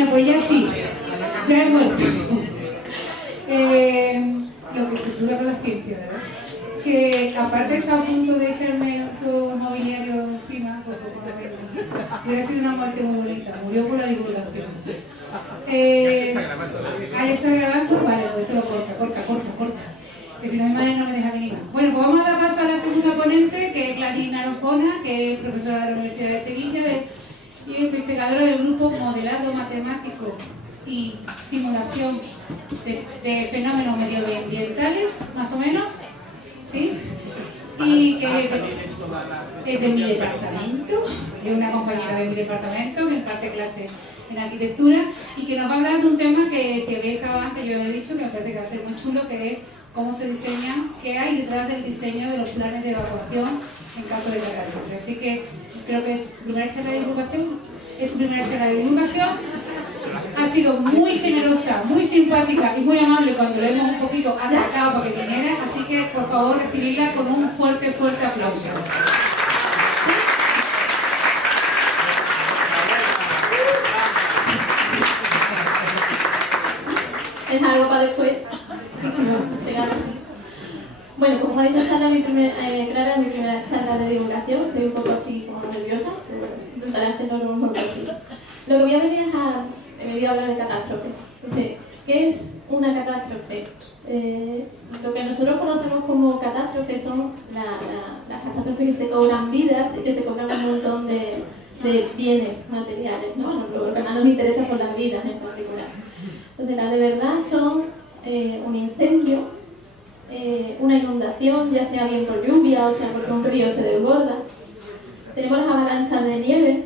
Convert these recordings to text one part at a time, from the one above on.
Bueno, pues ya sí, ya he muerto. Lo que se sube con la ciencia, ¿verdad? Que aparte está a punto de echarme otro mobiliario encima, pues poco no vengo. Hubiera sido una muerte muy bonita, murió por la divulgación. ¿Ya está grabando? Vale, pues todo corta. Que si no mi madre no me deja venir. Bueno, pues vamos a dar paso a la segunda ponente, que es Gladys Naranjona, que es profesora de la Universidad de Sevilla y investigadora del grupo Modelado Matemático y Simulación de Fenómenos Medioambientales, más o menos, ¿sí? Y que es de mi departamento, es una compañera de mi departamento que imparte clases en arquitectura y que nos va a hablar de un tema que, si habéis estado antes, yo he dicho que me parece que va a ser muy chulo, que es cómo se diseñan, qué hay detrás del diseño de los planes de evacuación en caso de catástrofe. Así que creo que es su primera charla de divulgación. Ha sido muy generosa, muy simpática y muy amable cuando le hemos un poquito atacado para que viniera, así que por favor recibidla con un fuerte aplauso. Es algo para después. Bueno, como ha dicho Clara, Clara, mi primera charla de divulgación, estoy un poco así como nerviosa, pero bueno, intentaré hacerlo lo mejor posible. Lo que voy a venir es me voy a hablar de catástrofes. ¿Qué es una catástrofe? Lo que nosotros conocemos como catástrofes son las catástrofes que se cobran vidas y que se cobran un montón de bienes materiales, ¿no? Lo que más nos interesa son las vidas en particular. Entonces, las de verdad son un incendio, una inundación, ya sea bien por lluvia o sea porque un río se desborda. Tenemos las avalanchas de nieve,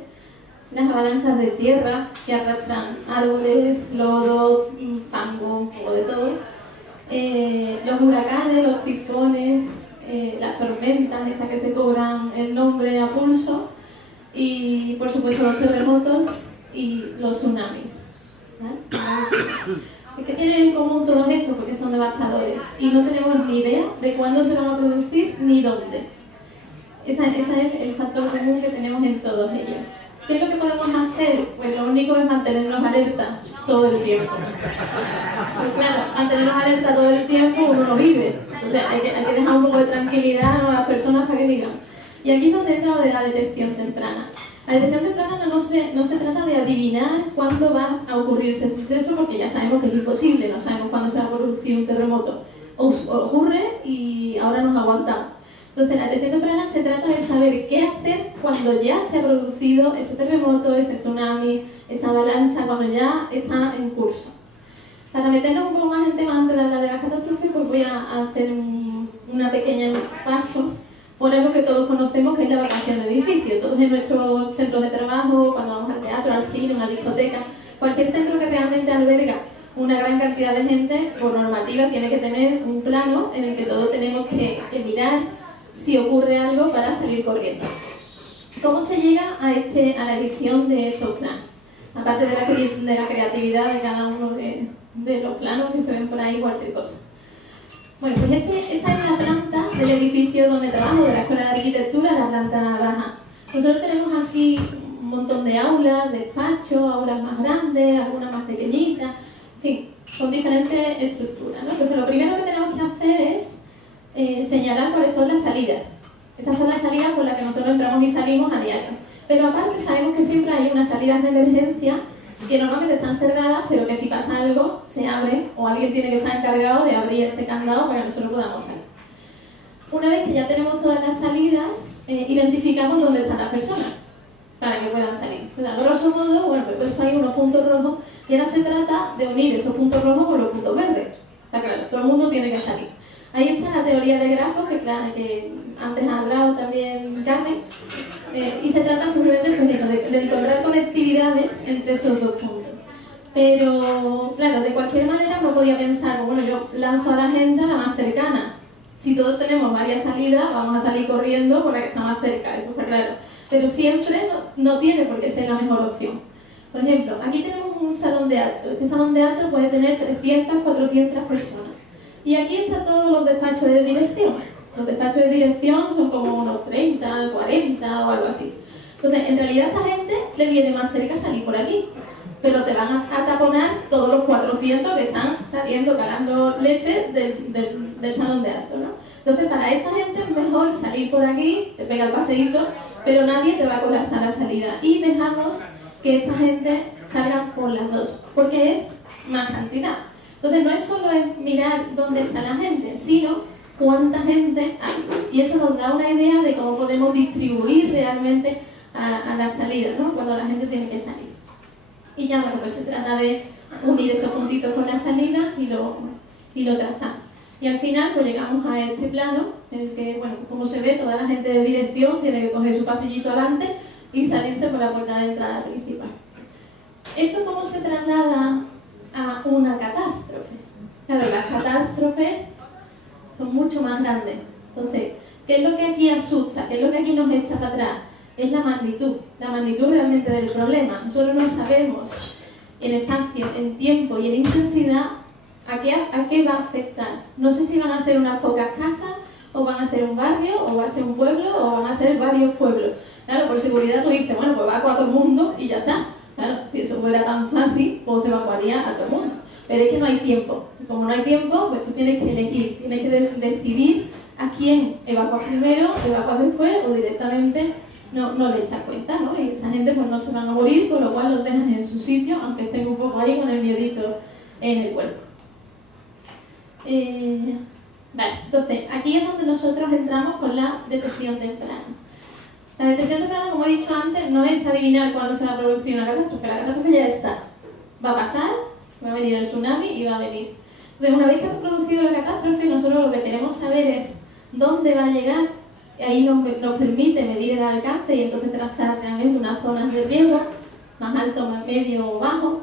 las avalanchas de tierra que arrastran árboles, lodo, fango, un poco de todo. Los huracanes, los tifones, las tormentas, esas que se cobran el nombre a pulso. Y por supuesto los terremotos y los tsunamis. ¿Qué tienen en común todos estos? Porque son devastadores y no tenemos ni idea de cuándo se van a producir ni dónde. Ese es el factor común que tenemos en todos ellos. ¿Qué es lo que podemos hacer? Pues lo único es mantenernos alerta todo el tiempo. Pero claro, mantenernos alerta todo el tiempo uno no vive. Entonces hay que dejar un poco de tranquilidad a las personas para que vivan. Y aquí es donde entra lo de la detección temprana. La detección temprana no se trata de adivinar cuándo va a ocurrir ese suceso, porque ya sabemos que es imposible, no sabemos cuándo se va a producir un terremoto. Ocurre y ahora nos aguantamos. Entonces, la detección temprana se trata de saber qué hacer cuando ya se ha producido ese terremoto, ese tsunami, esa avalancha, cuando ya está en curso. Para meternos un poco más en tema antes de hablar de las catástrofes, pues voy a hacer una pequeña paso por algo que todos conocemos, que es la evacuación de edificios. Todos en nuestros centros de trabajo, cuando vamos al teatro, al cine, a una discoteca, cualquier centro que realmente alberga una gran cantidad de gente, por normativa tiene que tener un plano en el que todos tenemos que mirar si ocurre algo para salir corriendo. ¿Cómo se llega a la edición de estos planos? Aparte de la creatividad de cada uno de los planos que se ven por ahí, cualquier cosa. Bueno, pues esta es la planta del edificio donde trabajo, de la Escuela de Arquitectura, la planta baja. Nosotros tenemos aquí un montón de aulas, despachos, aulas más grandes, algunas más pequeñitas, en fin, con diferentes estructuras, ¿no? Entonces lo primero que tenemos que hacer es señalar cuáles son las salidas. Estas son las salidas por las que nosotros entramos y salimos a diario. Pero aparte sabemos que siempre hay unas salidas de emergencia que normalmente están cerradas, pero que si pasa algo se abren o alguien tiene que estar encargado de abrir ese candado para que nosotros podamos salir. Una vez que ya tenemos todas las salidas, identificamos dónde están las personas para que puedan salir. A grosso modo, bueno, he puesto ahí unos puntos rojos y ahora se trata de unir esos puntos rojos con los puntos verdes. Está claro, todo el mundo tiene que salir. Ahí está la teoría de grafos que antes ha hablado también Carmen, y se trata simplemente pues eso, de encontrar conectividades entre esos dos puntos. Pero, claro, de cualquier manera no podía pensar, bueno, yo lanzo a la gente la más cercana. Si todos tenemos varias salidas, vamos a salir corriendo por la que está más cerca, eso está claro. Pero siempre no tiene por qué ser la mejor opción. Por ejemplo, aquí tenemos un salón de acto. Este salón de acto puede tener 300, 400 personas. Y aquí están todos los despachos de dirección. Los despachos de dirección son como unos 30, 40 o algo así. Entonces, en realidad a esta gente le viene más cerca salir por aquí. pero te van a taponar todos los 400 que están saliendo cagando leche del salón de acto, ¿no? Entonces, para esta gente es mejor salir por aquí, te pega el paseíto, pero nadie te va a colapsar la salida. Y dejamos que esta gente salga por las dos, porque es más cantidad. Entonces, no es solo mirar dónde está la gente, sino cuánta gente hay. Y eso nos da una idea de cómo podemos distribuir realmente a la salida, ¿no? Cuando la gente tiene que salir. Y ya, bueno, pues se trata de unir esos puntitos con la salida y lo trazamos. Y al final pues llegamos a este plano en el que, bueno, como se ve, toda la gente de dirección tiene que coger su pasillito adelante y salirse por la puerta de entrada principal. ¿Esto cómo se traslada a una catástrofe? Claro, las catástrofes son mucho más grandes. Entonces, ¿qué es lo que aquí asusta? ¿Qué es lo que aquí nos echa para atrás? Es la magnitud realmente del problema. Nosotros no sabemos en espacio, en tiempo y en intensidad a qué va a afectar. No sé si van a ser unas pocas casas, o van a ser un barrio, o va a ser un pueblo, o van a ser varios pueblos. Claro, por seguridad tú dices, bueno, pues evacúa a todo el mundo y ya está. Claro, si eso fuera tan fácil, pues se evacuaría a todo el mundo. Pero es que no hay tiempo. Y como no hay tiempo, pues tú tienes que elegir, tienes que decidir a quién evacuar primero, evacuar después, o directamente no le echas cuenta, ¿no? Y esa gente pues no se van a morir, con lo cual los dejas en su sitio, aunque estén un poco ahí con el miedito en el cuerpo. Vale, entonces, aquí es donde nosotros entramos con la detección temprana. La detección temprana, como he dicho antes, no es adivinar cuándo se va a producir una catástrofe. La catástrofe ya está. Va a pasar, va a venir el tsunami y va a venir. Entonces, una vez que ha producido la catástrofe, nosotros lo que queremos saber es dónde va a llegar. Ahí nos permite medir el alcance y entonces trazar realmente unas zonas de riesgo, más alto, más medio o bajo.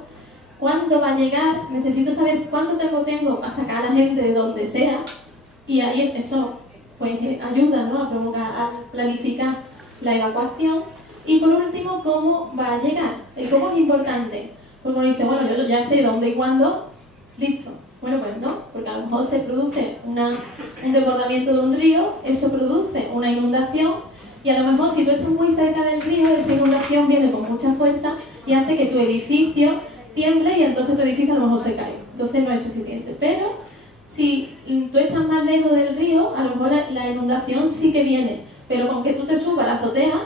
¿Cuándo va a llegar? Necesito saber cuánto tiempo tengo para sacar a la gente de donde sea, y ahí eso pues ayuda, ¿no? a planificar la evacuación. Y por último, ¿cómo va a llegar? El cómo es importante, porque uno dice, bueno, yo ya sé dónde y cuándo, listo. Bueno, pues no, porque a lo mejor se produce un desbordamiento de un río, eso produce una inundación, y a lo mejor si tú estás muy cerca del río, esa inundación viene con mucha fuerza y hace que tu edificio tiemble y entonces tu edificio a lo mejor se cae. Entonces no es suficiente. Pero si tú estás más lejos del río, a lo mejor la inundación sí que viene, pero con que tú te subas a la azotea,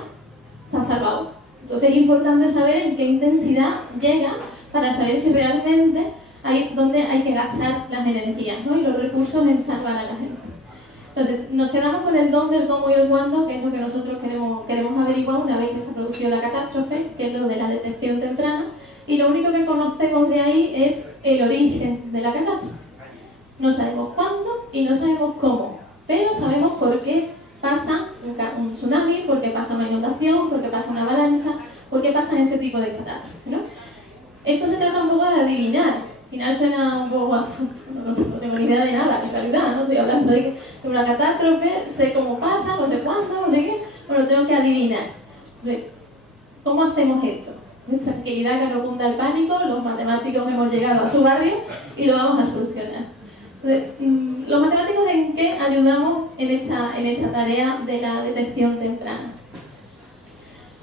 estás salvado. Entonces es importante saber en qué intensidad llega para saber si realmente dónde hay que gastar las energías, ¿no? Y los recursos en salvar a la gente. Entonces nos quedamos con el dónde, el cómo y el cuándo, que es lo que nosotros queremos averiguar una vez que se produció la catástrofe, que es lo de la detección temprana. Y lo único que conocemos de ahí es el origen de la catástrofe. No sabemos cuándo y no sabemos cómo, pero sabemos por qué pasa un tsunami, por qué pasa una inundación, por qué pasa una avalancha, por qué pasan ese tipo de catástrofes, ¿no? Esto se trata un poco de adivinar. Al final suena un poco, no tengo ni idea de nada, en realidad, ¿no? Estoy hablando de una catástrofe, sé cómo pasa, no sé cuándo, no sé qué, bueno, tengo que adivinar. ¿Cómo hacemos esto? Tranquilidad, que no cunda el pánico, los matemáticos hemos llegado a su barrio y lo vamos a solucionar. Entonces, ¿los matemáticos en qué ayudamos en esta tarea de la detección temprana?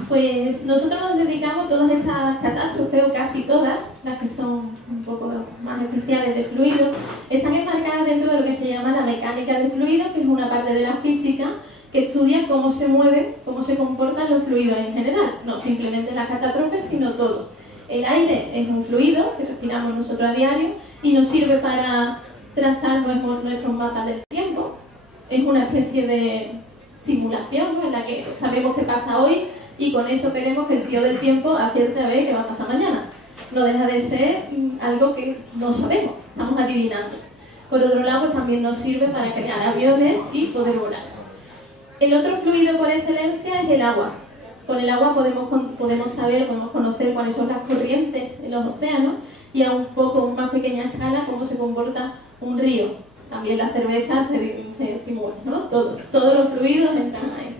Pues nosotros nos dedicamos a todas estas catástrofes, o casi todas, las que son un poco más especiales de fluidos, están enmarcadas dentro de lo que se llama la mecánica de fluidos, que es una parte de la física que estudia cómo se mueven, cómo se comportan los fluidos en general, no simplemente las catástrofes, sino todo. El aire es un fluido que respiramos nosotros a diario y nos sirve para trazar nuestros mapas del tiempo. Es una especie de simulación, ¿no? En la que sabemos qué pasa hoy y con eso queremos que el tío del tiempo acierte a ver qué va a pasar mañana. No deja de ser algo que no sabemos, estamos adivinando. Por otro lado, pues también nos sirve para crear aviones y poder volar. El otro fluido por excelencia es el agua. Con el agua podemos conocer cuáles son las corrientes en los océanos y a un poco más pequeña escala cómo se comporta un río. También la cerveza se simula, ¿no? Todos los fluidos entran ahí.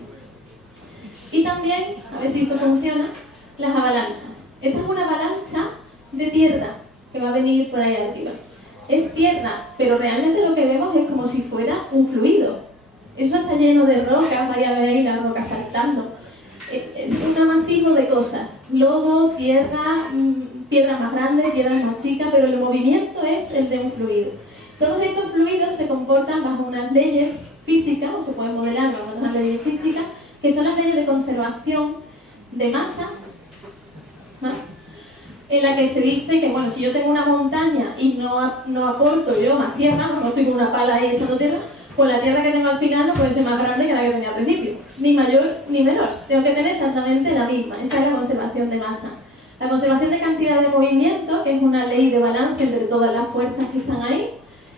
Y también, a ver si esto funciona, las avalanchas. Esta es una avalancha de tierra que va a venir por ahí arriba. Es tierra, pero realmente lo que vemos es como si fuera un fluido. Eso está lleno de rocas, vaya a ver ahí las rocas saltando. Es un amasijo de cosas. Lodo, tierra, piedras más grandes, piedras más chicas, pero el movimiento es el de un fluido. Todos estos fluidos se comportan bajo unas leyes físicas, o se pueden modelar bajo unas leyes físicas, que son las leyes de conservación de masa, en la que se dice que, bueno, si yo tengo una montaña y no aporto yo más tierra, no estoy con una pala ahí echando tierra, pues la tierra que tengo al final no puede ser más grande que la que tenía al principio, ni mayor ni menor. Tengo que tener exactamente la misma. Esa es la conservación de masa. La conservación de cantidad de movimiento, que es una ley de balance entre todas las fuerzas que están ahí.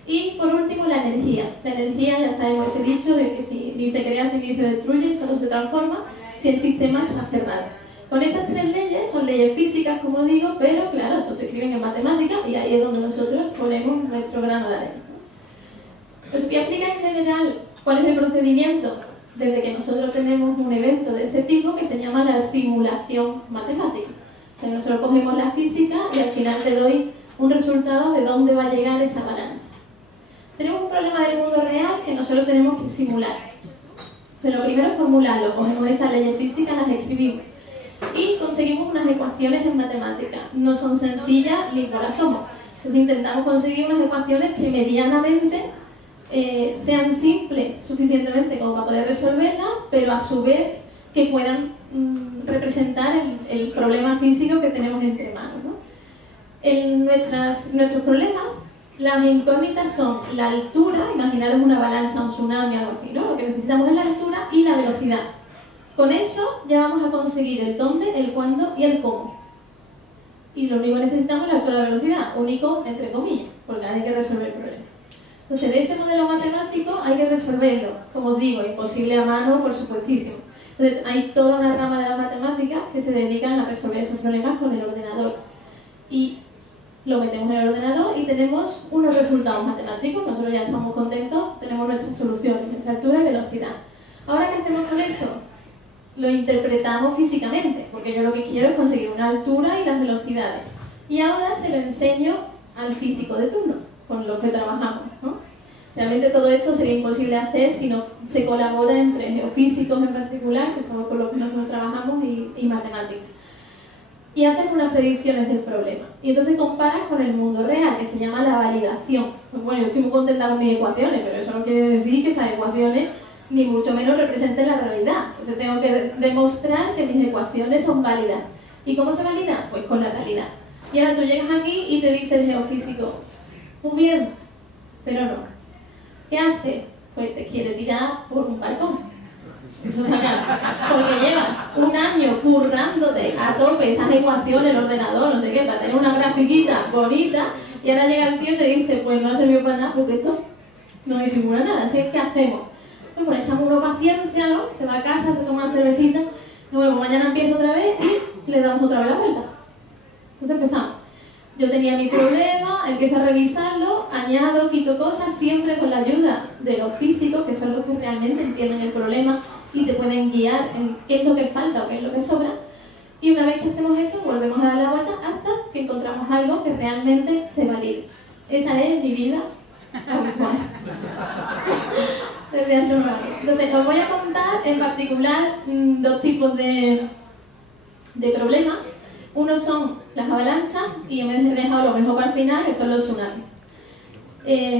Y por último, la energía. La energía, ya sabemos ese dicho de que si ni se crea ni se destruye, solo se transforma si el sistema está cerrado. Con estas tres leyes, son leyes físicas, como digo, pero claro, eso se escriben en matemáticas y ahí es donde nosotros ponemos nuestro grano de arena. Os voy a explicar en general cuál es el procedimiento desde que nosotros tenemos un evento de ese tipo que se llama la simulación matemática. Entonces nosotros cogemos la física y al final te doy un resultado de dónde va a llegar esa avalancha. Tenemos un problema del mundo real que nosotros tenemos que simular. Pero primero es formularlo, cogemos esas leyes físicas, las escribimos y conseguimos unas ecuaciones en matemáticas. No son sencillas ni por asomo. Entonces intentamos conseguir unas ecuaciones que medianamente sean simples suficientemente como para poder resolverlas, pero a su vez que puedan representar el problema físico que tenemos entre manos, ¿no? En nuestros problemas, las incógnitas son la altura, imaginaros una avalancha, un tsunami, algo así, ¿no? Lo que necesitamos es la altura y la velocidad. Con eso ya vamos a conseguir el dónde, el cuándo y el cómo. Y lo único que necesitamos es la altura y la velocidad, único entre comillas, porque hay que resolver el problema. Entonces, de ese modelo matemático hay que resolverlo, como os digo, imposible a mano, por supuestísimo. Entonces, hay toda una rama de las matemáticas que se dedican a resolver esos problemas con el ordenador. Y lo metemos en el ordenador y tenemos unos resultados matemáticos. Nosotros ya estamos contentos, tenemos nuestras soluciones, nuestra altura y velocidad. Ahora, ¿qué hacemos con eso? Lo interpretamos físicamente, porque yo lo que quiero es conseguir una altura y las velocidades. Y ahora se lo enseño al físico de turno, con los que trabajamos, ¿no? Realmente todo esto sería imposible hacer si no se colabora entre geofísicos en particular, que somos con los que nosotros trabajamos, y matemáticas. Y haces unas predicciones del problema. Y entonces comparas con el mundo real, que se llama la validación. Pues bueno, yo estoy muy contenta con mis ecuaciones, pero eso no quiere decir que esas ecuaciones ni mucho menos representen la realidad. Entonces tengo que demostrar que mis ecuaciones son válidas. ¿Y cómo se validan? Pues con la realidad. Y ahora tú llegas aquí y te dice el geofísico, muy bien, pero no. ¿Qué hace? Pues te quiere tirar por un balcón. Porque llevas un año currándote a tope esas ecuaciones, el ordenador, no sé qué, para tener una grafiquita bonita, y ahora llega el tío y te dice, pues no ha servido para nada porque esto no disimula nada. Así que, ¿qué hacemos? Pues echamos una paciencia, ¿no? Se va a casa, se toma una cervecita, y luego mañana empieza otra vez y le damos otra vez la vuelta. Entonces empezamos. Yo tenía mi problema, empiezo a revisarlo, añado, quito cosas, siempre con la ayuda de los físicos, que son los que realmente entienden el problema y te pueden guiar en qué es lo que falta o qué es lo que sobra. Y una vez que hacemos eso, volvemos a dar la vuelta hasta que encontramos algo que realmente se valide. Esa es mi vida habitual. Desde hace un rato. Entonces, os voy a contar en particular dos tipos de problemas. Uno son las avalanchas y me he dejado lo mejor para el final, que son los tsunamis.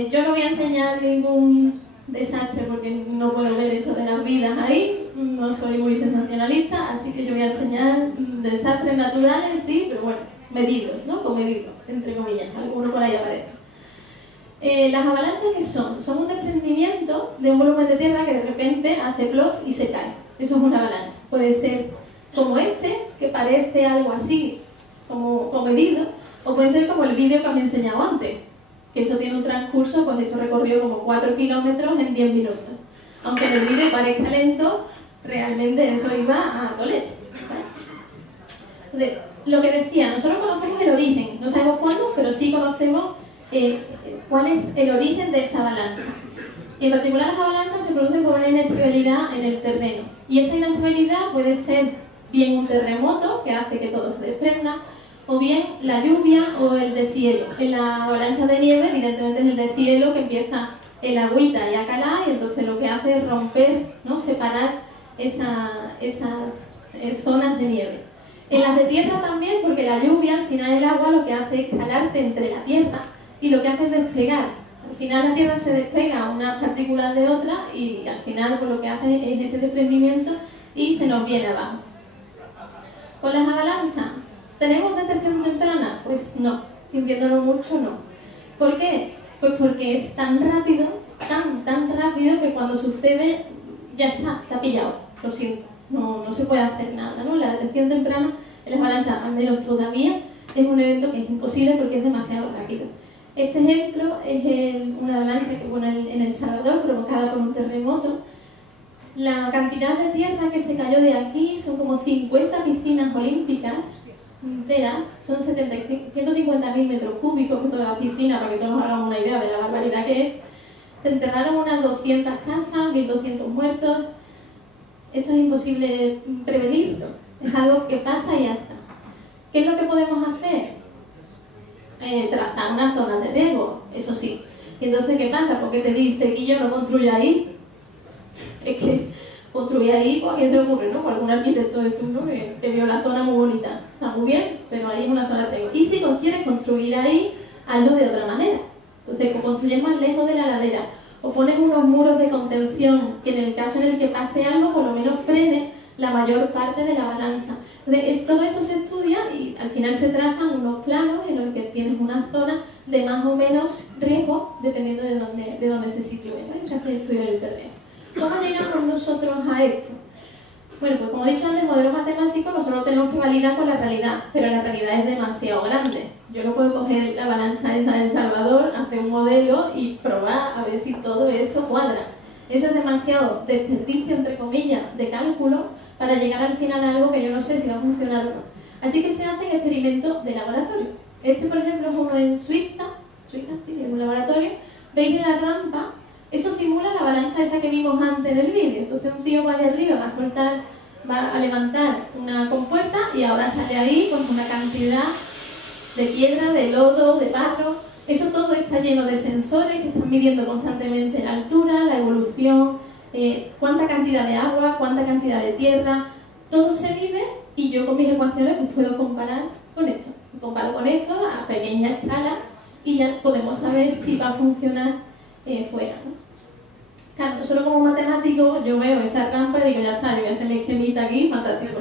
Yo no voy a enseñar ningún desastre porque no puedo ver eso de las vidas ahí, no soy muy sensacionalista, así que yo voy a enseñar desastres naturales, sí, pero bueno, medidos, ¿no? Comedidos, entre comillas, algunos por ahí aparecen. Las avalanchas, ¿qué son? Son un desprendimiento de un volumen de tierra que de repente hace plof y se cae. Eso es una avalancha. Puede ser como este, que parece algo así, como comedido, o puede ser como el vídeo que os he enseñado antes, que eso tiene un transcurso, pues eso recorrió como 4 kilómetros en 10 minutos. Aunque en el vídeo parezca lento, realmente eso iba a toleche. Entonces, lo que decía, nosotros conocemos el origen, no sabemos cuándo, pero sí conocemos cuál es el origen de esa avalancha. En particular, las avalanchas se producen por una inestabilidad en el terreno. Y esta inestabilidad puede ser bien un terremoto, que hace que todo se desprenda, o bien la lluvia o el deshielo. En la avalancha de nieve, evidentemente es el deshielo que empieza el agüita y a calar, y entonces lo que hace es romper, ¿no? Separar esas zonas de nieve. En las de tierra también, porque la lluvia, al final el agua lo que hace es calarte entre la tierra y lo que hace es despegar. Al final la tierra se despega unas partículas de otras y al final pues, lo que hace es ese desprendimiento y se nos viene abajo. Con las avalanchas, ¿tenemos detección temprana? Pues no, sintiéndolo mucho no. ¿Por qué? Pues porque es tan rápido, tan rápido que cuando sucede ya está, te ha pillado, lo siento, no se puede hacer nada, ¿no? La detección temprana en las avalanchas, al menos todavía, es un evento que es imposible porque es demasiado rápido. Este ejemplo es una avalancha que hubo en El Salvador, provocada por un terremoto. La cantidad de tierra que se cayó de aquí son como 50 piscinas olímpicas enteras, son 150.000 metros cúbicos de toda la piscina, para que todos nos hagamos una idea de la barbaridad que es. Se enterraron unas 200 casas, 1.200 muertos. Esto es imposible prevenirlo, es algo que pasa y ya está. ¿Qué es lo que podemos hacer? Trazar unas zonas de riego, eso sí. Y entonces, ¿qué pasa? Porque te dice que yo no construya ahí. Es que construir ahí, pues a quién se le ocurre, ¿no? Por algún arquitecto de turno que vio la zona muy bonita. Está muy bien, pero ahí es una zona de riego. Y si quieres construir ahí, hazlo de otra manera. Entonces, o construyes más lejos de la ladera, o pones unos muros de contención que en el caso en el que pase algo, por lo menos frene la mayor parte de la avalancha. Entonces, todo eso se estudia y al final se trazan unos planos en los que tienes una zona de más o menos riesgo, dependiendo de dónde se sitúe, ¿no? Y se hace el estudio del terreno. ¿Cómo llegamos nosotros a esto? Bueno, pues como he dicho antes, el modelo matemático nosotros lo tenemos que validar con la realidad, pero la realidad es demasiado grande. Yo no puedo coger la avalancha esa de El Salvador, hacer un modelo y probar a ver si todo eso cuadra. Eso es demasiado desperdicio, entre comillas, de cálculo para llegar al final a algo que yo no sé si va a funcionar o no. Así que se hacen experimentos de laboratorio. Este, por ejemplo, es uno en Suiza, sí, es un laboratorio. Veis que la rampa, eso simula la avalancha esa que vimos antes en el vídeo. Entonces un tío va de arriba, va a levantar una compuerta y ahora sale ahí con una cantidad de piedra, de lodo, de barro. Eso todo está lleno de sensores que están midiendo constantemente la altura, la evolución, cuánta cantidad de agua, cuánta cantidad de tierra. Todo se mide y yo con mis ecuaciones pues puedo comparar con esto. Comparo con esto a pequeña escala y ya podemos saber si va a funcionar fuera, ¿no? Claro, nosotros como matemáticos, yo veo esa rampa y digo, ya está, yo voy a hacer mi esquemita aquí, fantástico.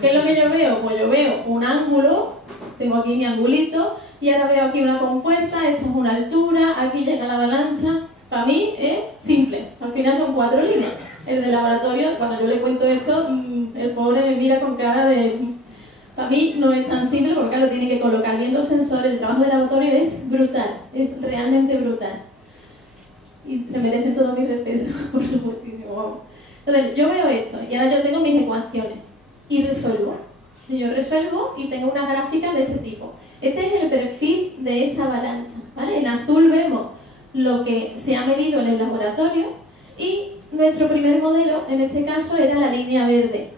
¿Qué es lo que yo veo? Pues yo veo un ángulo, tengo aquí mi angulito, y ahora veo aquí una compuerta, esta es una altura, aquí llega la avalancha. Para mí es simple, al final son 4 líneas. El del laboratorio, cuando yo le cuento esto, el pobre me mira con cara de... Para mí no es tan simple porque claro, tiene que colocar bien los sensores, el trabajo del laboratorio es brutal, es realmente brutal. Y se merece todo mi respeto, por supuestísimo. Entonces, yo veo esto y ahora yo tengo mis ecuaciones y resuelvo. Y yo resuelvo y tengo una gráfica de este tipo. Este es el perfil de esa avalancha, ¿vale? En azul vemos lo que se ha medido en el laboratorio y nuestro primer modelo, en este caso, era la línea verde.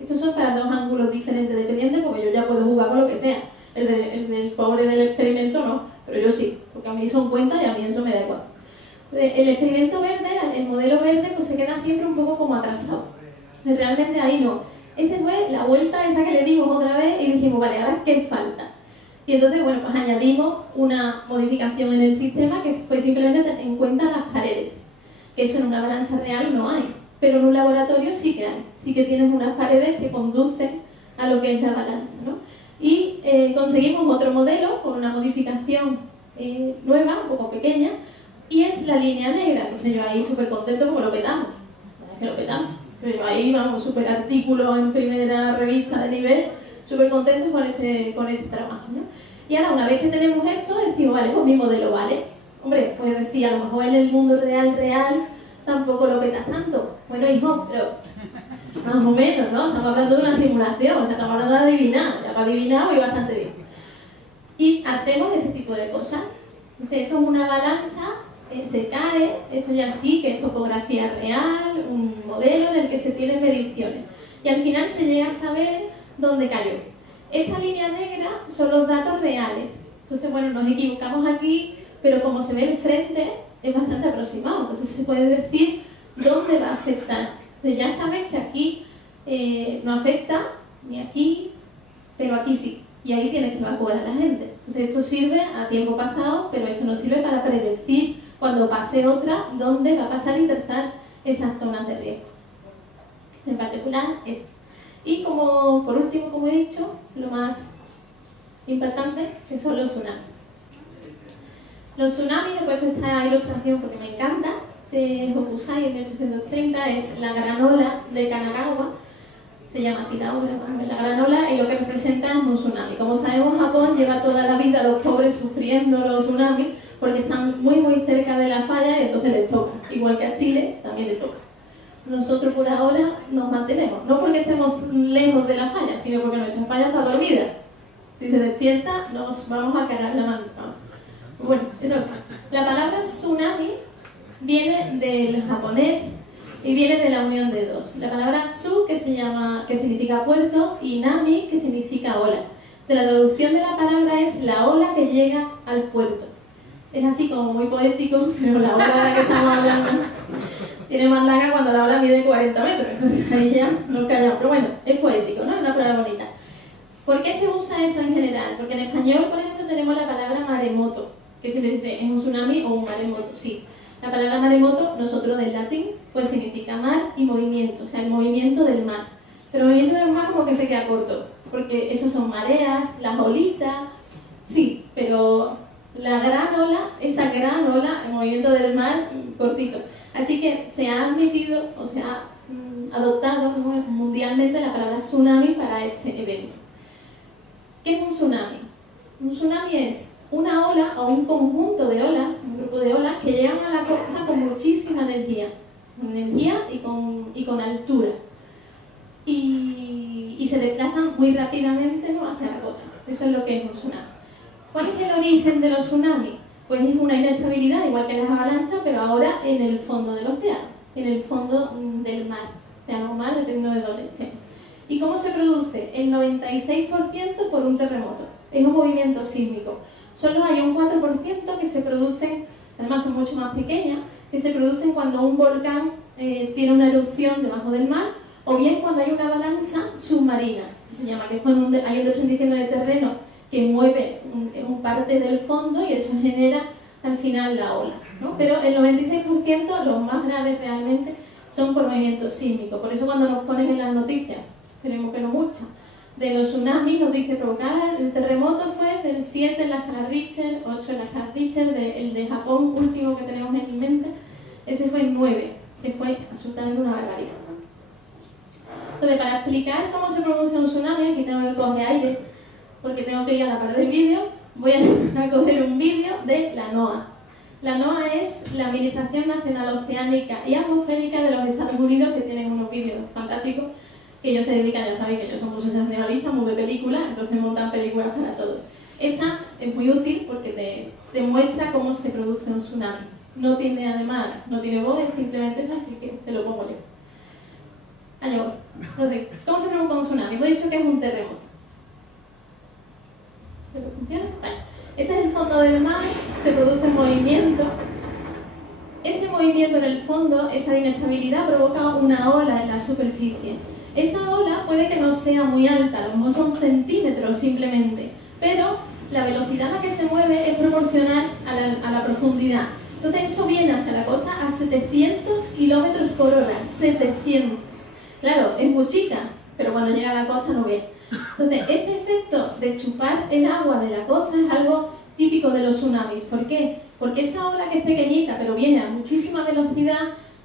Estos son para dos ángulos diferentes dependientes porque yo ya puedo jugar con lo que sea. El del pobre del experimento no, pero yo sí, porque a mí son cuentas y a mí eso me da igual. El experimento verde, el modelo verde, pues se queda siempre un poco como atrasado. Realmente ahí no. Esa fue la vuelta esa que le dimos otra vez y dijimos, vale, ahora ¿qué falta? Y entonces, bueno, pues añadimos una modificación en el sistema que fue simplemente tener en cuenta las paredes. Que eso en una avalancha real no hay, pero en un laboratorio sí que hay. Sí que tienes unas paredes que conducen a lo que es la avalancha, ¿no? Y conseguimos otro modelo con una modificación nueva, un poco pequeña, y es la línea negra. Entonces yo ahí súper contento porque lo petamos. Es que lo petamos. Pero yo ahí, vamos, súper artículo en primera revista de nivel, súper contento con este trabajo, ¿no? Y ahora, una vez que tenemos esto, decimos, vale, pues mi modelo vale. Hombre, puedes decir, a lo mejor en el mundo real, tampoco lo petas tanto. Bueno, hijo, pero más o menos, ¿no? Estamos hablando de una simulación, o sea, estamos hablando de adivinar. Ya para adivinar voy bastante bien. Y hacemos este tipo de cosas. Entonces, esto es una avalancha, se cae, esto ya sí que es topografía real, un modelo en el que se tienen mediciones. Y al final se llega a saber dónde cayó. Esta línea negra son los datos reales. Entonces, bueno, nos equivocamos aquí, pero como se ve enfrente, es bastante aproximado. Entonces se puede decir dónde va a afectar. Entonces ya sabes que aquí no afecta, ni aquí, pero aquí sí, y ahí tienes que evacuar a la gente. Entonces esto sirve a tiempo pasado, pero esto no sirve para predecir cuando pase otra dónde va a pasar y tratar esas zonas de riesgo. En particular, eso. Y como por último, como he dicho, lo más importante, que son los tsunamis. Los tsunamis, he puesto esta ilustración porque me encanta, de Hokusai en 1830, es la gran ola de Kanagawa, se llama así la obra, la gran ola, y lo que representa es un tsunami. Como sabemos, Japón lleva toda la vida a los pobres sufriendo los tsunamis porque están muy cerca de la falla y entonces les toca, igual que a Chile también les toca. Nosotros por ahora nos mantenemos, no porque estemos lejos de la falla, sino porque nuestra falla está dormida. Si se despierta, nos vamos a cagar la mano. Bueno, eso. La palabra tsunami viene del japonés y viene de la unión de dos. La palabra tsu, que significa puerto, y nami, que significa ola. De la traducción de la palabra es la ola que llega al puerto. Es así como muy poético, pero la ola de la que estamos hablando tiene mandanga cuando la ola mide 40 metros, entonces ahí ya nos callamos. Pero bueno, es poético, ¿no? Es una palabra bonita. ¿Por qué se usa eso en general? Porque en español, por ejemplo, tenemos la palabra maremoto, que se dice, ¿es un tsunami o un maremoto? Sí. La palabra maremoto, nosotros del latín, pues significa mar y movimiento, o sea, el movimiento del mar. Pero el movimiento del mar como que se queda corto, porque eso son mareas, las olitas, sí, pero la gran ola, esa gran ola, el movimiento del mar, cortito. Así que se ha admitido, o se ha adoptado mundialmente la palabra tsunami para este evento. ¿Qué es un tsunami? Un tsunami es una ola o un conjunto de olas, un grupo de olas que llegan a la costa con muchísima energía y con altura. Y se desplazan muy rápidamente, ¿no?, hacia la costa. Eso es lo que es un tsunami. ¿Cuál es el origen de los tsunamis? Pues es una inestabilidad, igual que las avalanchas, pero ahora en el fondo del océano, en el fondo del mar, océano o mar, dependiendo de dónde estemos. ¿Y cómo se produce? El 96% por un terremoto. Es un movimiento sísmico. Solo hay un 4% que se producen, además son mucho más pequeñas, que se producen cuando un volcán tiene una erupción debajo del mar, o bien cuando hay una avalancha submarina, que se llama, que es cuando hay un desprendimiento de terreno que mueve un parte del fondo y eso genera al final la ola, ¿no? Pero el 96%, los más graves realmente, son por movimiento sísmico. Por eso cuando nos ponen en las noticias, esperemos que no muchas, de los tsunamis nos dice provocada, el terremoto fue del 7 en la escala Richter, 8 en la escala Richter, el de Japón último que tenemos en mente, ese fue el 9, que fue absolutamente una barbaridad. Entonces, para explicar cómo se pronuncia un tsunami, aquí tengo que coger aire, porque tengo que ir a la parte del vídeo, voy a coger un vídeo de la NOAA. La NOAA es la Administración Nacional Oceánica y Atmosférica de los Estados Unidos, que tienen unos vídeos fantásticos, que ellos se dedican, ya sabéis que ellos son muy sensacionalistas, muy de películas, entonces montan películas para todo. Esta es muy útil porque te muestra cómo se produce un tsunami. No tiene además, no tiene voz, es simplemente eso, así que te lo pongo yo. Allá voy. Entonces, ¿cómo se provoca un tsunami? Hemos dicho que es un terremoto. ¿Pero funciona? Vale. Este es el fondo del mar, se produce un movimiento. Ese movimiento en el fondo, esa inestabilidad, provoca una ola en la superficie. Esa ola puede que no sea muy alta, a lo mejor son centímetros simplemente, pero la velocidad a la que se mueve es proporcional a la profundidad. Entonces eso viene hacia la costa a 700 km por hora, 700. Claro, es muy chica, pero cuando llega a la costa no ve. Entonces, ese efecto de chupar el agua de la costa es algo típico de los tsunamis. ¿Por qué? Porque esa ola que es pequeñita, pero viene a muchísima velocidad,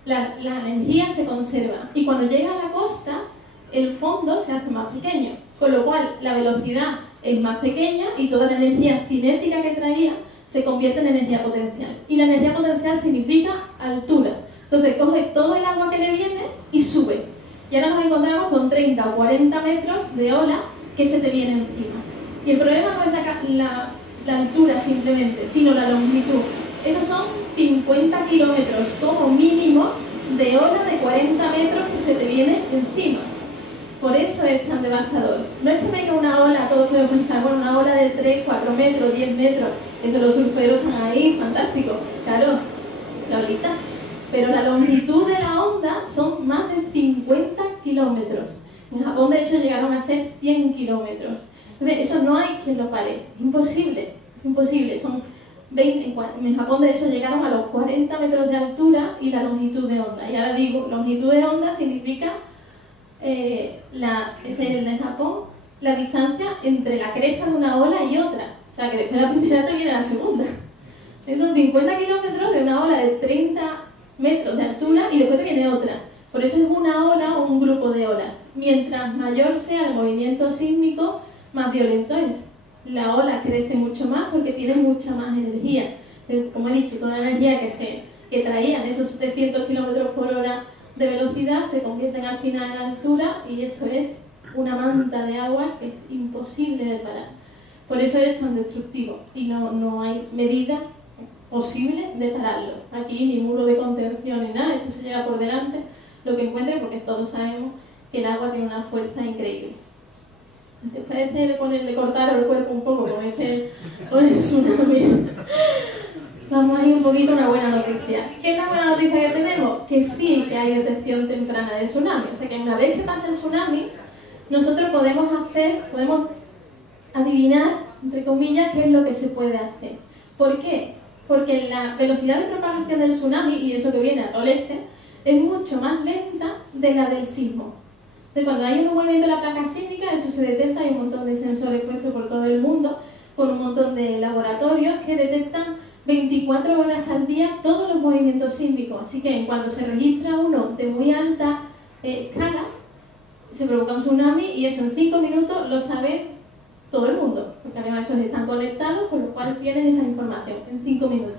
la energía se conserva. Y cuando llega a la costa, el fondo se hace más pequeño. Con lo cual, la velocidad es más pequeña y toda la energía cinética que traía se convierte en energía potencial. Y la energía potencial significa altura. Entonces, coge todo el agua que le viene y sube. Y ahora nos encontramos con 30 o 40 metros de ola que se te viene encima. Y el problema no es la altura simplemente, sino la longitud. Esos son 50 kilómetros como mínimo de ola de 40 metros que se te viene encima. Por eso es tan devastador. No es que venga una ola, todos podemos pensar, bueno, una ola de 3, 4 metros, 10 metros. Eso los surferos están ahí, fantástico. Claro, la olita. Pero la longitud de la onda son más de 50 kilómetros. En Japón, de hecho, llegaron a ser 100 kilómetros. Entonces, eso no hay quien lo pare, es imposible, es imposible. Son 20, en Japón, de hecho, llegaron a los 40 metros de altura y la longitud de onda. Y ahora digo, longitud de onda significa, ese es el de Japón, la distancia entre la cresta de una ola y otra. O sea, que después de la primera te viene la segunda. Son 50 kilómetros de una ola de 30 metros de altura y después te viene otra. Por eso es una ola o un grupo de olas. Mientras mayor sea el movimiento sísmico, más violento es. La ola crece mucho más porque tiene mucha más energía. Como he dicho, toda la energía que traían esos 700 kilómetros por hora de velocidad se convierten al final en altura y eso es una manta de agua que es imposible de parar. Por eso es tan destructivo y no hay medida posible de pararlo. Aquí ni muro de contención ni nada, esto se lleva por delante lo que encuentre, porque todos sabemos que el agua tiene una fuerza increíble. Después de cortar el cuerpo un poco con el tsunami, vamos a ir un poquito a una buena noticia. ¿Qué es la buena noticia que tenemos? Que sí que hay detección temprana de tsunami. O sea que una vez que pasa el tsunami, nosotros podemos adivinar, entre comillas, qué es lo que se puede hacer. ¿Por qué? Porque la velocidad de propagación del tsunami, y eso que viene a todo leche, es mucho más lenta de la del sismo. De cuando hay un movimiento de la placa sísmica, eso se detecta, hay un montón de sensores puestos por todo el mundo, con un montón de laboratorios que detectan 24 horas al día todos los movimientos sísmicos. Así que cuando se registra uno de muy alta escala, se provoca un tsunami y eso en 5 minutos lo sabe todo el mundo, porque además esos están conectados, con lo cual tienes esa información en 5 minutos.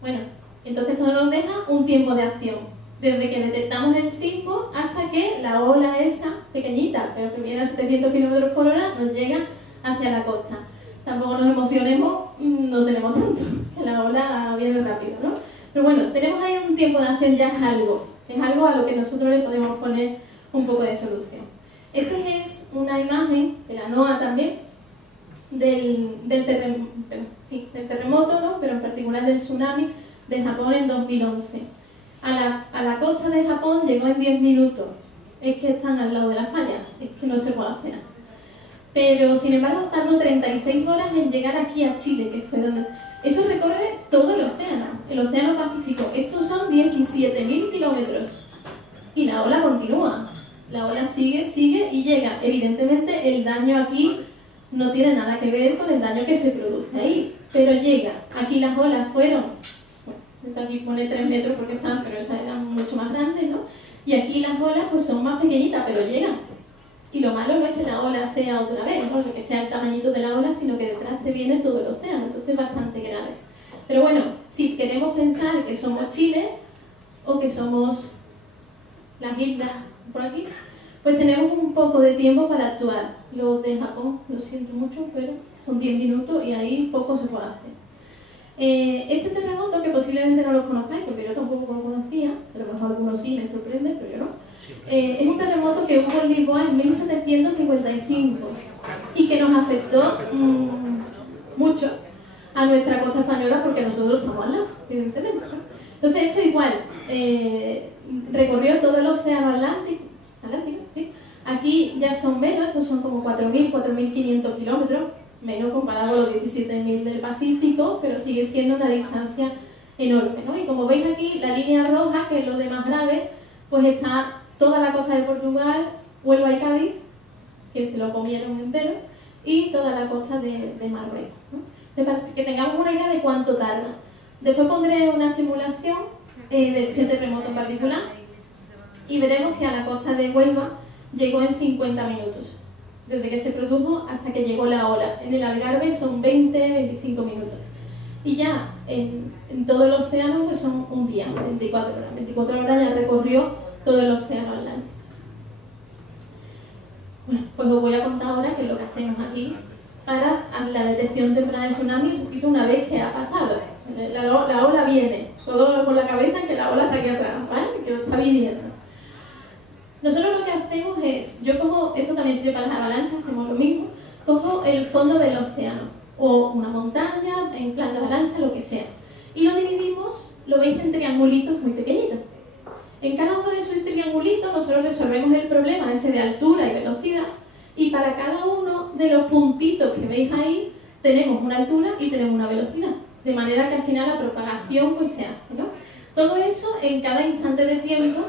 Bueno, entonces esto nos deja un tiempo de acción. Desde que detectamos el sismo hasta que la ola esa, pequeñita, pero que viene a 700 km por hora, nos llega hacia la costa. Tampoco nos emocionemos, no tenemos tanto, que la ola viene rápido, ¿no? Pero bueno, tenemos ahí un tiempo de acción, ya es algo a lo que nosotros le podemos poner un poco de solución. Esta es una imagen de la NOAA también, del terremoto, ¿no? Pero en particular del tsunami de Japón en 2011. A la costa de Japón llegó en 10 minutos. Es que están al lado de la falla, es que no se puede hacer nada. Pero sin embargo tardó 36 horas en llegar aquí a Chile, que fue donde... Eso recorre todo el océano Pacífico. Estos son 17.000 kilómetros. Y la ola continúa. La ola sigue y llega. Evidentemente el daño aquí no tiene nada que ver con el daño que se produce ahí, pero llega. Aquí las olas fueron... Aquí pone 3 metros porque están, pero esas eran mucho más grandes, ¿no? Y aquí las olas pues son más pequeñitas, pero llegan. Y lo malo no es que la ola sea otra vez, ¿no? Que sea el tamañito de la ola, sino que detrás te viene todo el océano, entonces es bastante grave. Pero bueno, si queremos pensar que somos Chile o que somos las islas por aquí, pues tenemos un poco de tiempo para actuar. Los de Japón, lo siento mucho, pero son 10 minutos y ahí poco se puede hacer. Este terremoto, que posiblemente no lo conozcáis, porque yo tampoco lo conocía, a lo mejor algunos sí, me sorprende, pero yo no. Es un terremoto que hubo en Lisboa en 1755 y que nos afectó mucho a nuestra costa española porque nosotros estamos al lado, evidentemente, ¿no? Entonces esto igual, recorrió todo el océano Atlántico, ¿sí? Aquí ya son menos, estos son como 4.000, 4.500 kilómetros, menos comparado con los 17.000 del Pacífico, pero sigue siendo una distancia enorme, ¿no? Y como veis aquí, la línea roja, que es lo de más grave, pues está toda la costa de Portugal, Huelva y Cádiz, que se lo comieron entero, y toda la costa de Marruecos, ¿no? Para que tengamos una idea de cuánto tarda. Después pondré una simulación de este terremoto en particular y veremos que a la costa de Huelva llegó en 50 minutos. Desde que se produjo hasta que llegó la ola. En el Algarve son 20-25 minutos. Y ya en todo el océano pues son un día, 24 horas. 24 horas ya recorrió todo el océano Atlántico. Bueno, pues os voy a contar ahora qué es lo que hacemos aquí para la detección temprana de tsunami una vez que ha pasado. La ola viene, todo con la cabeza que la ola está aquí atrás, ¿vale? Que está viniendo. Nosotros lo que hacemos es, yo cojo, esto también sirve para las avalanchas, hacemos lo mismo, cojo el fondo del océano, o una montaña, en plan de avalancha, lo que sea, y lo dividimos, lo veis en triangulitos muy pequeñitos. En cada uno de esos triangulitos nosotros resolvemos el problema ese de altura y velocidad, Y para cada uno de los puntitos que veis ahí, tenemos una altura y tenemos una velocidad. De manera que al final la propagación pues se hace, ¿no? Todo eso en cada instante de tiempo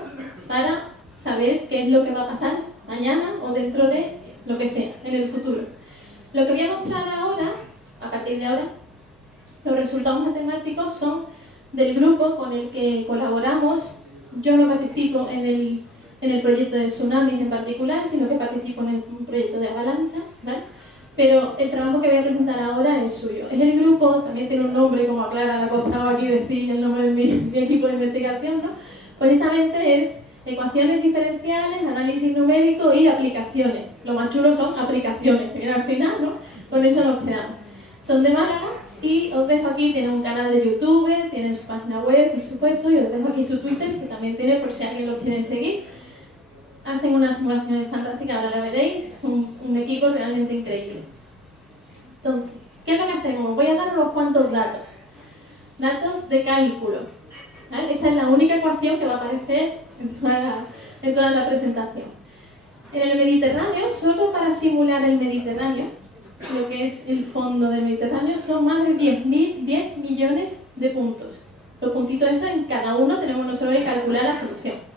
para saber qué es lo que va a pasar mañana o dentro de lo que sea, en el futuro. Lo que voy a mostrar ahora, a partir de ahora, los resultados matemáticos son del grupo con el que colaboramos. Yo no participo en el proyecto de tsunamis en particular, sino que participo en un proyecto de avalancha, ¿vale? Pero el trabajo que voy a presentar ahora es suyo. Es el grupo, también tiene un nombre, como aclara, le ha costado aquí decir el nombre de mi equipo de investigación, ¿no? Pues justamente es ecuaciones diferenciales, análisis numérico y aplicaciones. Lo más chulo son aplicaciones, que viene al final, ¿no? Con eso nos quedamos. Son de Málaga y os dejo aquí, tiene un canal de YouTube, tiene su página web, por supuesto, y os dejo aquí su Twitter, que también tiene por si alguien lo quiere seguir. Hacen unas simulaciones fantásticas, ahora la veréis, son un equipo realmente increíble. Entonces, ¿qué es lo que hacemos? Voy a dar unos cuantos datos. Datos de cálculo, ¿vale? Esta es la única ecuación que va a aparecer en toda la presentación. En el Mediterráneo, solo para simular el Mediterráneo, lo que es el fondo del Mediterráneo, son más de 10 millones de puntos. Los puntitos esos, en cada uno tenemos nosotros que calcular la solución.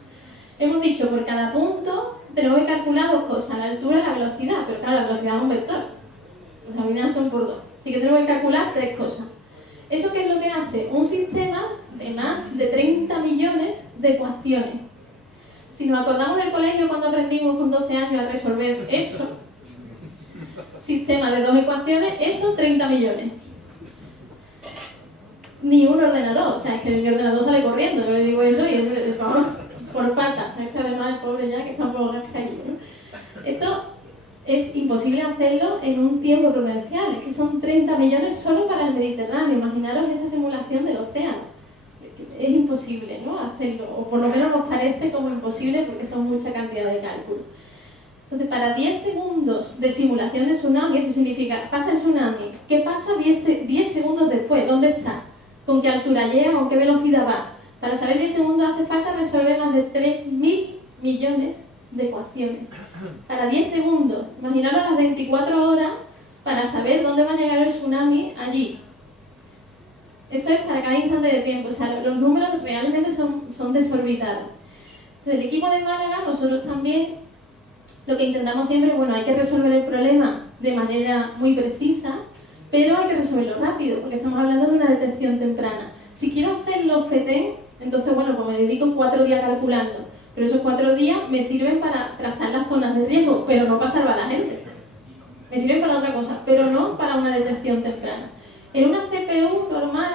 Hemos dicho, por cada punto tenemos que calcular dos cosas, la altura y la velocidad, pero claro, la velocidad es un vector. Las laminadas son por 2. Así que tenemos que calcular 3 cosas. ¿Eso qué es lo que hace? Un sistema de más de 30 millones de ecuaciones. Si nos acordamos del colegio cuando aprendimos con 12 años a resolver eso, sistema de 2 ecuaciones, eso 30 millones. Ni un ordenador, o sea, es que mi ordenador sale corriendo, yo le digo eso y es por pata. Es que además el pobre ya que está un poco cascarillo, ¿no? Esto es imposible hacerlo en un tiempo prudencial, es que son 30 millones solo para el Mediterráneo. Imaginaros esa simulación del océano. Es imposible, ¿no?, hacerlo, o por lo menos nos parece como imposible porque son mucha cantidad de cálculo. Entonces, para 10 segundos de simulación de tsunami, eso significa, pasa el tsunami, ¿qué pasa 10 segundos después? ¿Dónde está? ¿Con qué altura llega? ¿Con qué velocidad va? Para saber 10 segundos hace falta resolver más de 3.000 millones de ecuaciones. Para 10 segundos, imaginaros las 24 horas para saber dónde va a llegar el tsunami allí. Esto es para cada instante de tiempo, o sea, los números realmente son desorbitados. Desde el equipo de Málaga, nosotros también lo que intentamos siempre, bueno, hay que resolver el problema de manera muy precisa, pero hay que resolverlo rápido, porque estamos hablando de una detección temprana. Si quiero hacerlo FETEN, entonces, bueno, pues me dedico 4 días calculando, pero esos 4 días me sirven para trazar las zonas de riesgo, pero no para salvar a la gente. Me sirven para otra cosa, pero no para una detección temprana. En una CPU normal,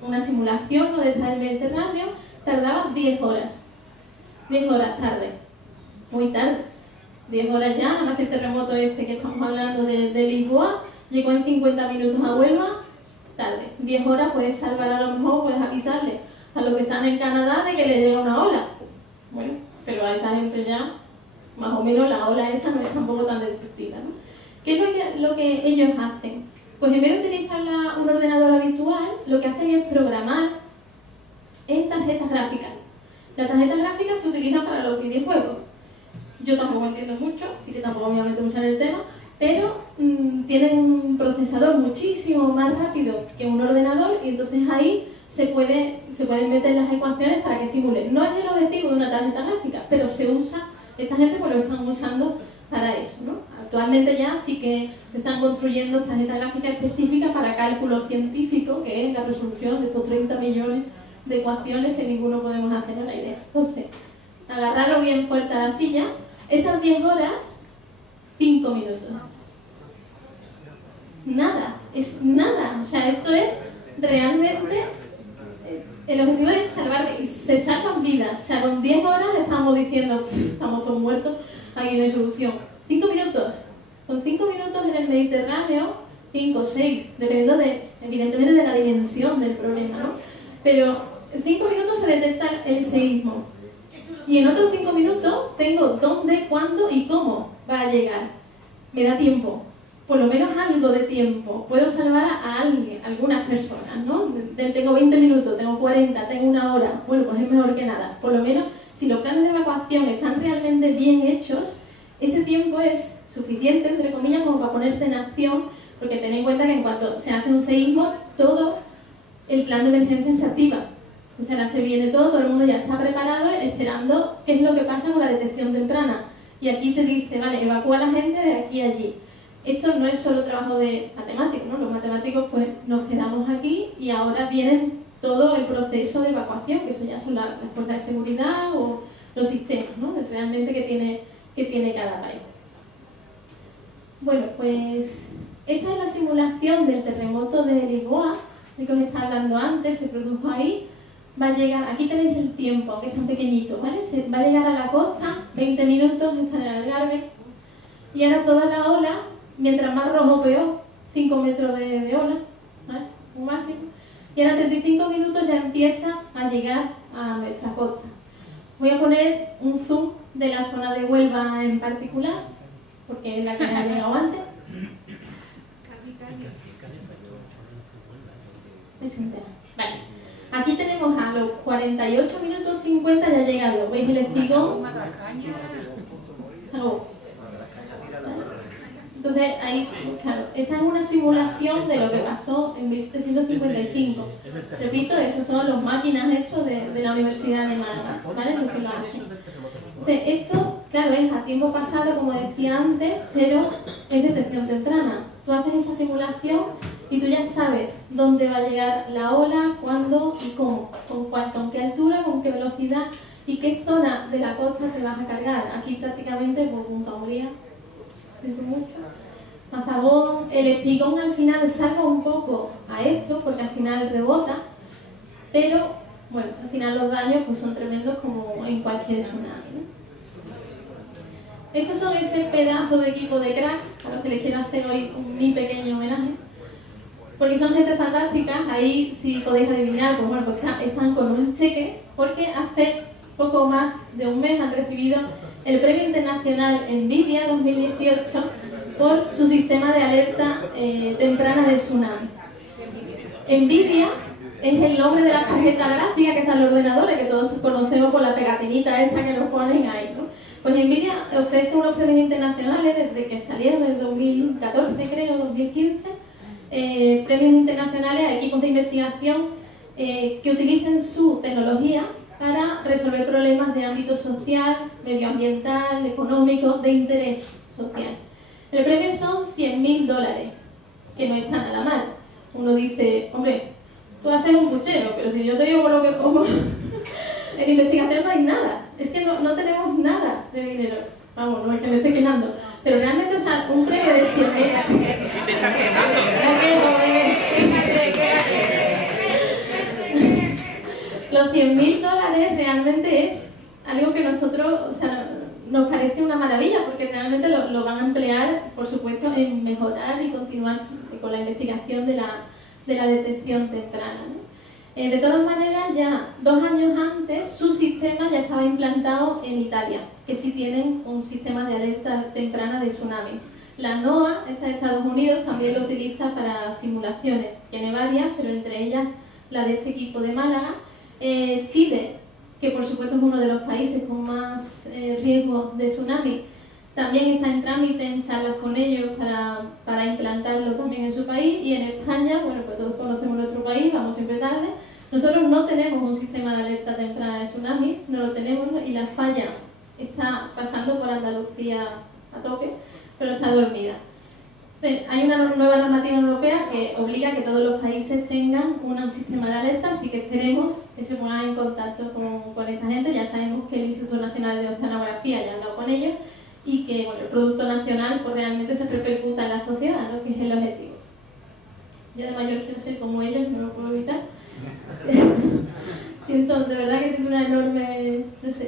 una simulación donde está el Mediterráneo, tardaba 10 horas. 10 horas tarde. Muy tarde. 10 horas ya, nada más que el terremoto este que estamos hablando de Lisboa, llegó en 50 minutos a Huelva, tarde. 10 horas puedes salvar, a lo mejor puedes avisarle a los que están en Canadá de que les llega una ola. Bueno, pero a esa gente ya, más o menos la ola esa no es tampoco tan destructiva, ¿no? ¿Qué es lo que ellos hacen? Pues en vez de utilizar un ordenador habitual, lo que hacen es programar en tarjetas gráficas. Las tarjetas gráficas se utilizan para los videojuegos. Yo tampoco entiendo mucho, así que tampoco me voy a meter mucho en el tema, pero tienen un procesador muchísimo más rápido que un ordenador y entonces ahí se pueden meter las ecuaciones para que simulen. No es el objetivo de una tarjeta gráfica, pero se usa, esta gente pues lo están usando para eso, ¿no? Actualmente ya sí que se están construyendo tarjetas gráficas específicas para cálculo científico, que es la resolución de estos 30 millones de ecuaciones que ninguno podemos hacer a la idea. Entonces, agarrarlo bien fuerte a la silla, esas 10 horas, 5 minutos. Nada, es nada. O sea, esto es realmente... El objetivo es salvar, se salvan vidas. O sea, con 10 horas estamos diciendo, estamos todos muertos, aquí no hay solución. 5 minutos. Con 5 minutos en el Mediterráneo, 5 o 6, dependiendo evidentemente de la dimensión del problema, ¿no? Pero en 5 minutos se detecta el seísmo. Y en otros 5 minutos tengo dónde, cuándo y cómo va a llegar. Me da tiempo. Por lo menos algo de tiempo. Puedo salvar a alguien, algunas personas, ¿no? Tengo 20 minutos, tengo 40, tengo 1 hora. Bueno, pues es mejor que nada. Por lo menos, si los planes de evacuación están realmente bien hechos, Ese tiempo es suficiente, entre comillas, como para ponerse en acción, porque ten en cuenta que en cuanto se hace un seísmo, todo el plan de emergencia se activa. O sea, ahora se viene todo el mundo ya está preparado, esperando qué es lo que pasa con la detección temprana. Y aquí te dice, vale, evacúa a la gente de aquí a allí. Esto no es solo trabajo de matemáticos, ¿no? Los matemáticos pues nos quedamos aquí y ahora viene todo el proceso de evacuación, que eso ya son las fuerzas de seguridad o los sistemas, ¿no? Realmente que tiene cada país. Bueno, pues esta es la simulación del terremoto de Lisboa, del que os estaba hablando antes, se produjo ahí. Va a llegar, aquí tenéis el tiempo, aunque es tan pequeñito, ¿vale? Va a llegar a la costa, 20 minutos, está en el Algarve, y ahora toda la ola, mientras más rojo peor, 5 metros de ola, ¿vale? Un máximo, y ahora 35 minutos ya empieza a llegar a nuestra costa. Voy a poner un zoom de la zona de Huelva en particular, porque es la que ha llegado antes. Vale. Aquí tenemos a los 48 minutos 50 ya ha llegado. ¿Veis el espigón? Entonces, ahí, claro, esa es una simulación de lo que pasó en 1755. Repito, esos son los máquinas estos de la Universidad de Málaga, ¿vale? Los que lo hacen. Entonces, esto, claro, es a tiempo pasado, como decía antes, pero es detección temprana. Tú haces esa simulación y tú ya sabes dónde va a llegar la ola, cuándo y cómo, con qué altura, con qué velocidad y qué zona de la costa te vas a cargar. Aquí prácticamente por Punta Umbría, siento mucho. Mazagón, el espigón al final salva un poco a esto porque al final rebota, pero bueno, al final los daños pues son tremendos como en cualquier tsunami, ¿no? Estos son ese pedazo de equipo de cracks a los que les quiero hacer hoy mi pequeño homenaje, porque son gente fantástica. Ahí, si podéis adivinar, pues bueno, pues están con un cheque, porque hace poco más de un mes han recibido el Premio Internacional NVIDIA 2018 por su sistema de alerta temprana de tsunami. NVIDIA es el nombre de la tarjeta gráfica que está en los ordenadores, que todos conocemos por la pegatinita esta que nos ponen ahí, ¿no? Pues NVIDIA ofrece unos premios internacionales desde que salieron, desde 2014 creo, 2015, premios internacionales a equipos de investigación que utilicen su tecnología para resolver problemas de ámbito social, medioambiental, económico, de interés social. El premio son $100.000, que no está nada mal. Uno dice, hombre, tú haces un puchero, pero si yo te digo por lo que como, en investigación no hay nada. Es que no tenemos nada de dinero. Vamos, no es que me esté quejando. Pero realmente, o sea, un premio de 100.000... Los $100.000 realmente es algo que nosotros, o sea, nos parece una maravilla, porque realmente lo van a emplear, por supuesto, en mejorar y continuar con la investigación de la detección temprana, ¿no? De todas maneras, ya 2 años antes, su sistema ya estaba implantado en Italia, que sí tienen un sistema de alerta temprana de tsunami. La NOAA, esta de Estados Unidos, también lo utiliza para simulaciones. Tiene varias, pero entre ellas la de este equipo de Málaga. Chile, que por supuesto es uno de los países con más riesgo de tsunami, también está en trámite, en charlas con ellos para implantarlo también en su país. Y en España, bueno, pues todos conocemos nuestro país, vamos siempre tarde. Nosotros no tenemos un sistema de alerta temprana de tsunamis, no lo tenemos, y la falla está pasando por Andalucía a tope, pero está dormida. Hay una nueva normativa europea que obliga a que todos los países tengan un sistema de alerta, así que esperemos que se pongan en contacto con esta gente. Ya sabemos que el Instituto Nacional de Oceanografía ya ha hablado con ellos y que bueno, el producto nacional pues, realmente se repercuta en la sociedad, ¿no? Que es el objetivo. Yo de mayor quiero ser como ellos, no lo puedo evitar. Siento, de verdad que tengo una enorme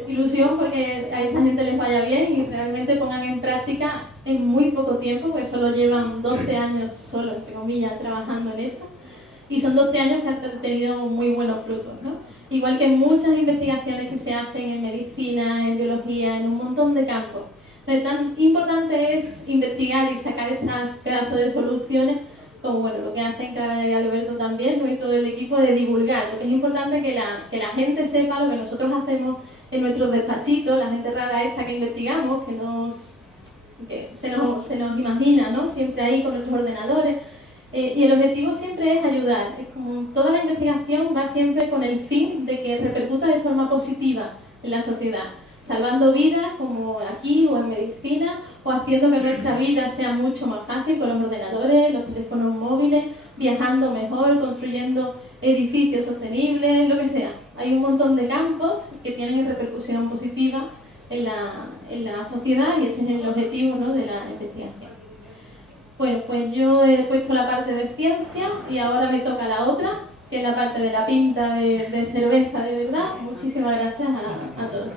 ilusión porque a esta gente les vaya bien y realmente pongan en práctica en muy poco tiempo, porque solo llevan 12 años solo, entre comillas, trabajando en esto, y son 12 años que han tenido muy buenos frutos, ¿no? Igual que muchas investigaciones que se hacen en medicina, en biología, en un montón de campos. Entonces, tan importante es investigar y sacar estos pedazos de soluciones como bueno, lo que hacen Clara y Alberto también, ¿no? Y todo el equipo de divulgar, porque es importante que la gente sepa lo que nosotros hacemos en nuestros despachitos, la gente rara esta que investigamos, que no que se nos imagina, ¿no? Siempre ahí con nuestros ordenadores. Y el objetivo siempre es ayudar. Es como toda la investigación va siempre con el fin de que repercuta de forma positiva en la sociedad, salvando vidas como aquí o en medicina, o haciendo que nuestra vida sea mucho más fácil con los ordenadores, los teléfonos móviles, viajando mejor, construyendo edificios sostenibles, lo que sea. Hay un montón de campos que tienen repercusión positiva en la sociedad y ese es el objetivo, ¿no?, de la investigación. Bueno, pues yo he puesto la parte de ciencia y ahora me toca la otra, que es la parte de la pinta de cerveza de verdad. Muchísimas gracias a todos.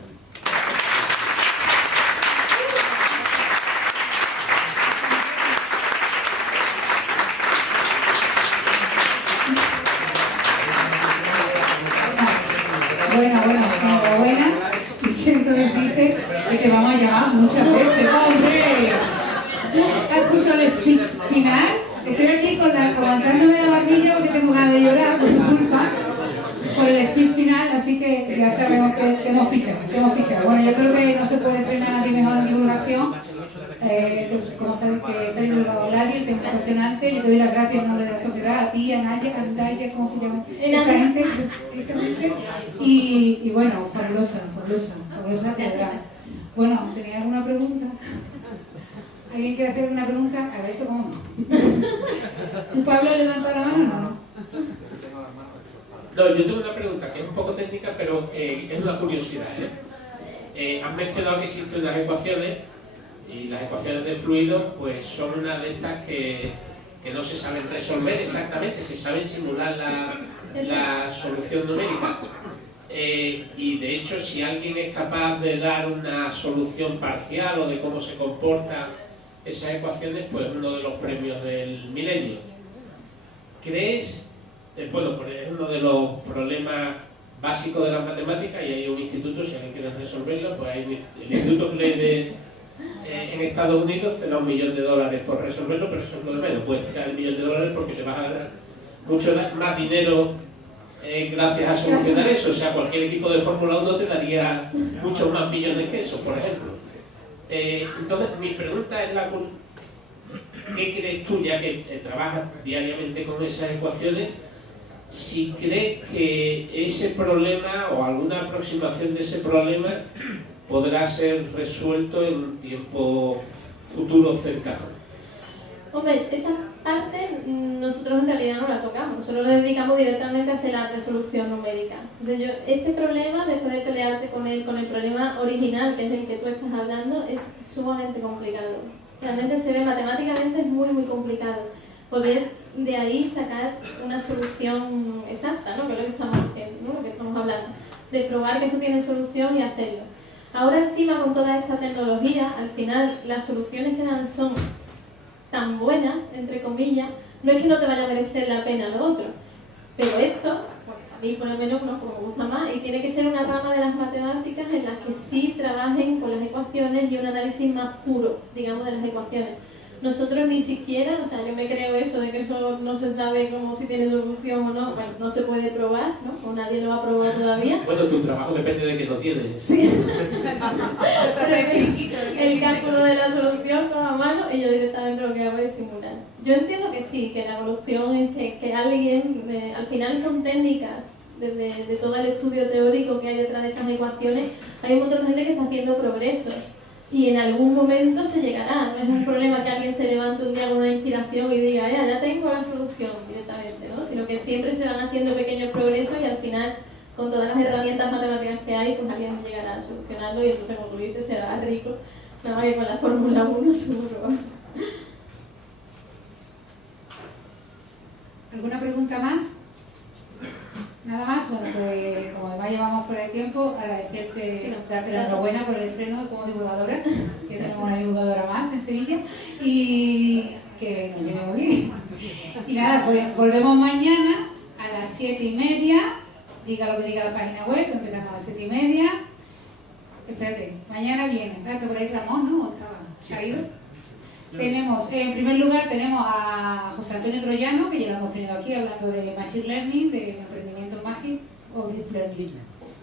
Enhorabuena. Y siento decirte que te vamos a llamar muchas veces. ¡Hombre! ¿Has escuchado el speech final? Estoy aquí aguantándome la barbilla porque tengo ganas de llorar por tu culpa, por el speech final, así que ya sabemos que te hemos fichado. Bueno, yo creo que no se puede entrenar a nadie mejor en divulgación. Como sabes que se ha divulgado Gladys, el tema es apasionante. Yo te doy las gracias en nombre de la sociedad, a ti, a Naya, a Ndaya, ¿cómo se llama? Esta gente. Y bueno, fabulosa, de verdad. Bueno, ¿tenía alguna pregunta? ¿Alguien quiere hacer alguna pregunta? A ver, esto cómo. ¿Tú, Pablo, levanta la mano o no? No, yo tengo una pregunta que es un poco técnica, pero es una curiosidad. Has mencionado que existen las ecuaciones, y las ecuaciones de fluido pues son una de estas que no se saben resolver exactamente, se saben simular la solución numérica. Y de hecho, si alguien es capaz de dar una solución parcial o de cómo se comportan esas ecuaciones, pues es uno de los premios del milenio. ¿Crees? Bueno, pues es uno de los problemas básicos de las matemáticas y hay un instituto, si alguien quiere resolverlo, pues hay el Instituto Clay en Estados Unidos te da $1 millón por resolverlo, pero eso es lo de menos. Puedes tirar $1 millón porque te vas a dar mucho más dinero gracias a solucionar eso. O sea, cualquier equipo de Fórmula 1 te daría muchos más millones que eso, por ejemplo. Entonces, mi pregunta es ¿qué crees tú, ya que trabajas diariamente con esas ecuaciones, si crees que ese problema o alguna aproximación de ese problema podrá ser resuelto en un tiempo futuro cercano? Hombre, esa parte nosotros en realidad no la tocamos, nosotros nos dedicamos directamente a hacer la resolución numérica. Entonces este problema, después de pelearte con el problema original, que es el que tú estás hablando, es sumamente complicado. Realmente se ve matemáticamente, es muy muy complicado poder de ahí sacar una solución exacta, ¿no?, que es lo que estamos haciendo, ¿no?, lo que estamos hablando, de probar que eso tiene solución y hacerlo. Ahora encima con toda esta tecnología, al final las soluciones que dan son tan buenas, entre comillas, no es que no te vaya a merecer la pena lo otro, pero esto, bueno, a mí por lo menos me gusta más y tiene que ser una rama de las matemáticas en las que sí trabajen con las ecuaciones y un análisis más puro, digamos, de las ecuaciones. Nosotros ni siquiera, o sea, yo me creo eso de que eso no se sabe como si tiene solución o no, bueno, no se puede probar, ¿no? O nadie lo ha probado todavía. Bueno, tu trabajo depende de que no tienes. Sí. El cálculo de la solución con a mano y yo directamente lo que hago es simular. Yo entiendo que sí, que la evolución es que alguien, al final son técnicas, de todo el estudio teórico que hay detrás de esas ecuaciones, hay un montón de gente que está haciendo progresos. Y en algún momento se llegará, no es un problema que alguien se levante un día con una inspiración y diga, ya tengo la solución directamente, ¿no? Sino que siempre se van haciendo pequeños progresos y al final, con todas las herramientas matemáticas que hay, pues alguien llegará a solucionarlo y entonces, como tú dices, será rico, nada más que con la Fórmula 1 seguro. ¿Alguna pregunta más? Nada más, bueno, pues como además llevamos fuera de tiempo, agradecerte, darte la enhorabuena por el estreno como divulgadora, que tenemos una divulgadora más en Sevilla y que nos viene muy bien. Y nada, pues volvemos mañana a las 7:30, diga lo que diga la página web, empezamos a las 7:30. Espérate, mañana viene, está por ahí Ramón, ¿no? ¿Se ha ido? Tenemos, en primer lugar, tenemos a José Antonio Troyano, que ya lo hemos tenido aquí hablando de Machine Learning, de emprendimiento mágico o Deep Learning.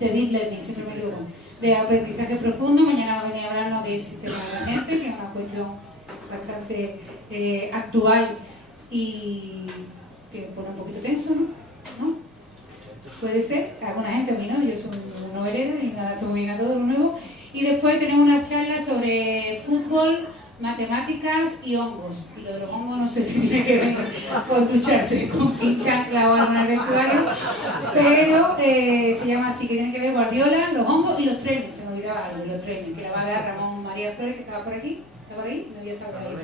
de deep learning, siempre me equivoco, de aprendizaje profundo. Mañana va a venir a hablarnos del sistema de la gente, que es una cuestión bastante actual y que pone un poquito tenso, ¿no? Puede ser, alguna gente a mí no, yo soy un novelero y me adapto muy bien a todo lo nuevo. Y después tenemos una charla sobre fútbol, matemáticas y hongos. Y lo de los hongos no sé si tiene que ver con ducharse con sin chancla o algo en el vestuario, pero se llama así, que tiene que ver Guardiola, los hongos y los trenes. Se me olvidaba algo, los trenes, que la va a dar Ramón María Flores, que estaba por aquí, ¿está por ahí? Me voy a salvar ahí.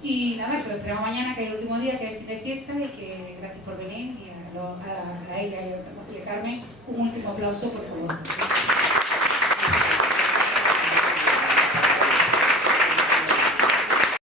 Y nada, pues esperamos mañana, que es el último día, que es el fin de fiesta, y que gracias por venir, y a ella y a Carmen, un último aplauso, por favor.